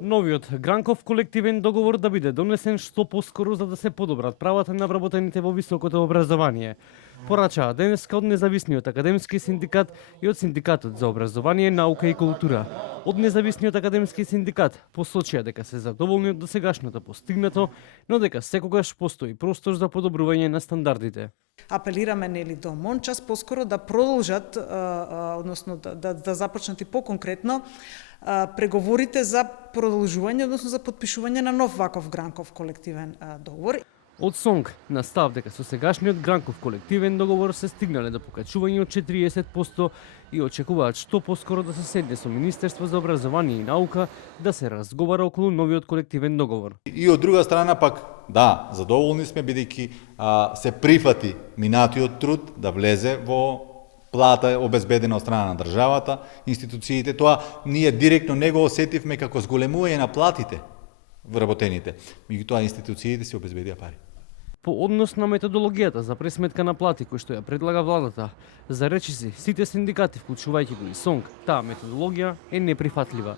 Новиот Гранков колективен договор да биде донесен што поскоро за да се подобрат правата на вработените во високото образование. Порачаа денеска од Независниот академски синдикат и од Синдикатот за образование, наука и култура. Од Независниот академски синдикат посочија дека се задоволни од досегашното постигнато, но дека секогаш постои простор за подобрување на стандардите. Апелираме нели до Мончас поскоро да продолжат, односно да започнат и поконкретно преговорите за продолжување, односно за подпишување на нов ваков Гранков колективен договор. Од СОНГ на став дека со сегашниот Гранков колективен договор се стигнале до покачување од 40% и очекуваат што поскоро да се седне со Министерство за образование и наука да се разговара околу новиот колективен договор. И од друга страна пак, да, задоволни сме бидејќи се прифати минатиот труд да влезе во плата обезбедена од страна на државата, институциите. Тоа ние директно не го осетивме како зголемување на платите вработените. Меѓутоа институциите се обезбедија пари. По однос на методологијата за пресметка на плати кој што ја предлага владата, за речиси сите синдикати, вклучувајќи го и СОНГ, таа методологија е неприфатлива.